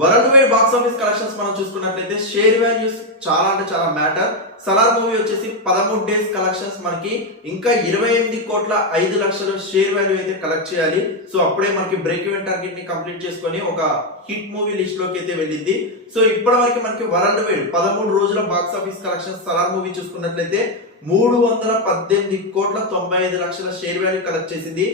World wide box office collections మనం చూసుకున్నట్లయితే share values చాలా అంటే చాలా మ్యాటర్. సలార్ మూవీ వచ్చేసి 13 డేస్ కలెక్షన్స్ మనకి ఇంకా 28 కోట్ల 5 లక్షల షేర్ వాల్యూ అయితే కలెక్ట్ చేయాలి. సో అప్పుడే మనకి బ్రేక్ ఈవెన్ టార్గెట్ ని కంప్లీట్ చేసుకొని ఒక హిట్ మూవీ లిస్ట్ లోకి అయితే వెళ్ళింది. సో ఇప్పటి వరకు మనకి వరల్డ్ వైడ్ 13 రోజుల box office collections Salaar movie చూసుకున్నట్లయితే 318 కోట్ల 95 లక్షల షేర్ వాల్యూ కలెక్ట్ చేసింది.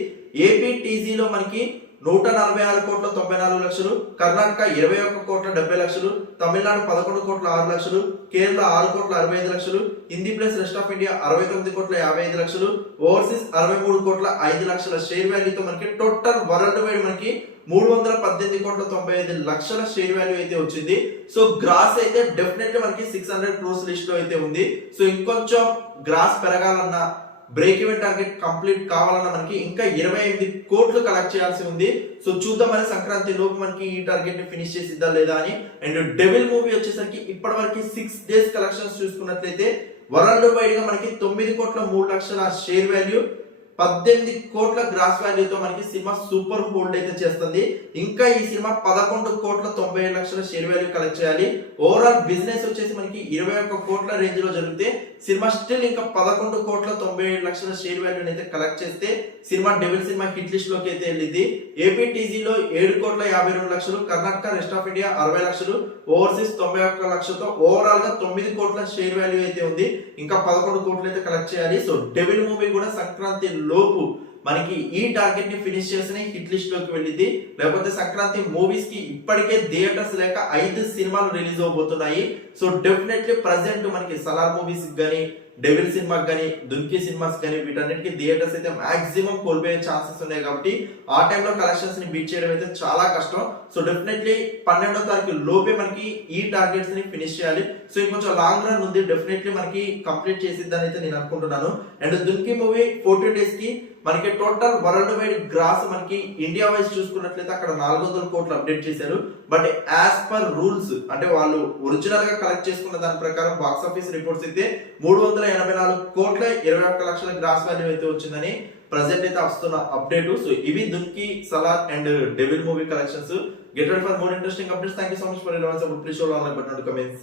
ఏపీ టీజీలో మనకి 146 కోట్ల 94 లక్షలు, కర్ణాటక 21 కోట్ల 70 లక్షలు, తమిళనాడు 11 కోట్ల 6 లక్షలు, కేరళ 6 కోట్ల 65 లక్షలు, Hindi plus rest of India 69 కోట్ల 55 లక్షలు, ఓవర్సీస్ 63 కోట్ల 5 లక్షల షేర్ వాల్యూతో మనకి టోటల్ వరల్డ్ వైడ్ మనకి 318 కోట్ల 95 లక్షల షేర్ వాల్యూ అయితే వచ్చింది. సో గ్రాస్ అయితే డెఫినెట్లీ మనకి 600 క్రోర్స్ లిస్ట్ లో అయితే ఉంది. సో ఇంకొంచెం గ్రాస్ పెరగాలన్నా బ్రేక్ ఈవెన్ టార్గెట్ కంప్లీట్ కావాలన్నా మనకి ఇంకా 28 కోట్లు కలెక్ట్ చేయాల్సి ఉంది. సో చూద్దాం మరి సంక్రాంతి లోపు మనకి ఈ టార్గెట్ ని ఫినిష్ చేసిద్దా లేదా అని. అండ్ డెవిల్ మూవీ వచ్చేసరికి ఇప్పటి వరకు 6 డేస్ కలెక్షన్స్ చూసుకున్నట్లయితే వరల్డ్ వైడ్ గా మనకి 9 కోట్ల 3 లక్షల షేర్ వాల్యూ, 18 కోట్ల గ్రాస్ వాల్యూతో మనకి సినిమా సూపర్ హోల్డ్ అయితే చేస్తుంది. ఇంకా ఈ సినిమా 11 కోట్ల 97 లక్షల షేర్ వాల్యూ కలెక్ట్ చేయాలి. ఓవరాల్ బిజినెస్ వచ్చేసి మనకి 21 కోట్ల రేంజ్ లో జరిగితే సినిమా స్టిల్ ఇంకా 11 కోట్ల 97 లక్షల షేర్ వాల్యూ అయితే కలెక్ట్ చేస్తే cinema devil cinema hit list లోకి అయితే వెళ్ళింది. ఏపీ టీజీలో 7 కోట్ల 52 లక్షలు, కర్ణాటక రెస్ట్ ఆఫ్ ఇండియా 60 లక్షలు, ఓవర్సీస్ 91 లక్షలతో ఓవరాల్ గా 9 కోట్ల షేర్ వాల్యూ అయితే ఉంది. ఇంకా 11 కోట్లు అయితే కలెక్ట్ చేయాలి. సో డెవిల్ మూవీ కూడా సంక్రాంతి లోపు మనకి ఈ టార్గెట్ ని ఫినిష్ చేసిన హిట్ లిస్ట్ లోకి వెళ్ళింది. లేకపోతే సంక్రాంతి మూవీస్ కి ఇప్పటికే థియేటర్స్ లేక 5 సినిమాలు రిలీజ్ అవబోతున్నాయి. సో డెఫినెట్లీ ప్రెసెంట్ మనకి సలార్ మూవీస్ గానీ, డెవిల్ సినిమాకి కానీ, దుంకి సినిమాస్ కానీ వీటన్నిటికీ థియేటర్స్ అయితే మాక్సిమం కోల్పోయే ఛాన్సెస్ ఉన్నాయి. కాబట్టి ఆ టైంలో కలెక్షన్స్ ని బీట్ చేయడం అయితే చాలా కష్టం. సో డెఫినెట్లీ 12వ తారీఖు లోపే మనకి ఈ టార్గెట్స్ ని ఫినిష్ చేయాలి. సో ఇంకొంచెం లాంగ్ రన్ ఉంది, డెఫినెట్లీ మనకి కంప్లీట్ చేసిద్దని అయితే నేను అనుకుంటున్నాను. అండ్ దుంకి మూవీ 14 డేస్ కి మనకి టోటల్ వరల్డ్ వైడ్ గ్రాస్ మనకి ఇండియా వైజ్ చూసుకున్నట్లయితే అక్కడ 400 కోట్లు అప్డేట్ చేశారు. బట్ యాజ్ పర్ రూల్స్ అంటే వాళ్ళు ఒరిజినల్ గా కలెక్ట్ చేసుకున్న దాని ప్రకారం బాక్స్ ఆఫీస్ రిపోర్ట్స్ అయితే 384 కోట్ల 21 లక్షల గ్రాస్ వాల్యూ అయితే వచ్చిందని ప్రెసెంట్ అయితే వస్తున్న అప్డేట్. సో ఇవి Dunki, Salaar and devil movie collections. Get ready for more interesting updates. Thank you so much for your support. Please show like button and comments.